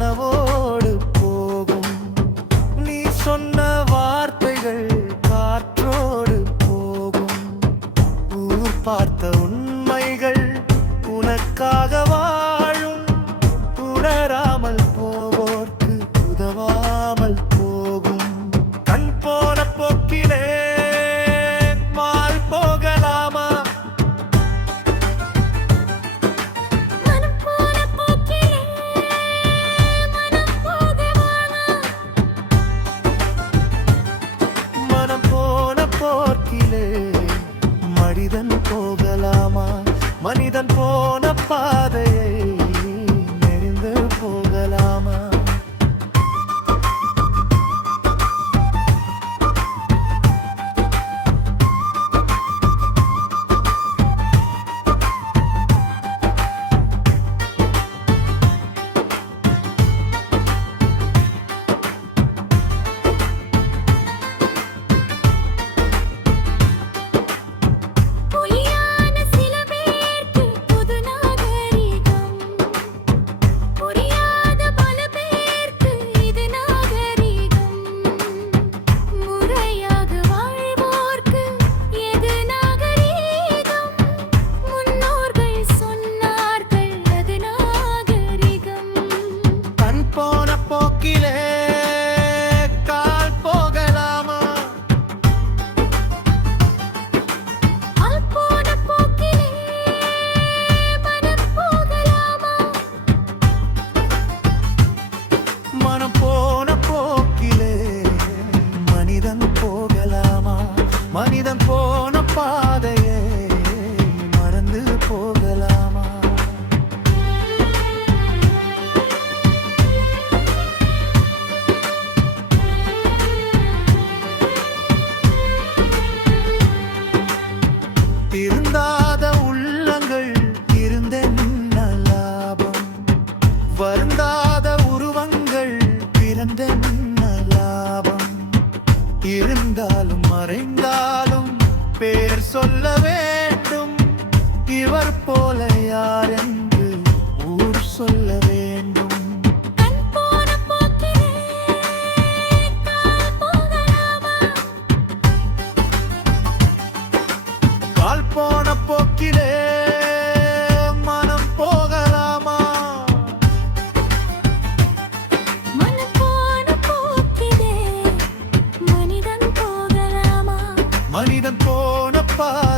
கனவோடு போகும். நீ சொன்ன வார்த்தைகள் காற்றோடு போகும். ஊர் பார்த்த உண்மைகள் உனக்காக வாழும். உணராமல் போவோர்க்கு உதவாமல் போகும். கண் போன போக்கிலே மால் போகலாமா? மனம் போன போக்கிலே மனிதன் போகலாமா? மனிதன் போன பாதையை நெறிந்து போகலாமா? மனம் போன போக்கிலே மனிதன் போகலாமா? மனிதன் போன பாதையை மறந்து போகலாமா? திருந்தாத உள்ளங்கள் இருந்தென்ன லாபம்? வருந்தாத உருவங்கள் பிறந்தென்ன லாபம்? இருந்தாலும் மறைந்தாலும் பேர் சொல்ல வேண்டும். இவர் போல யார் என்று ஊர் சொல்ல வேண்டும். கால் போன போக்கிலே மனம் போகலாமா? மனிதன் போன பாதை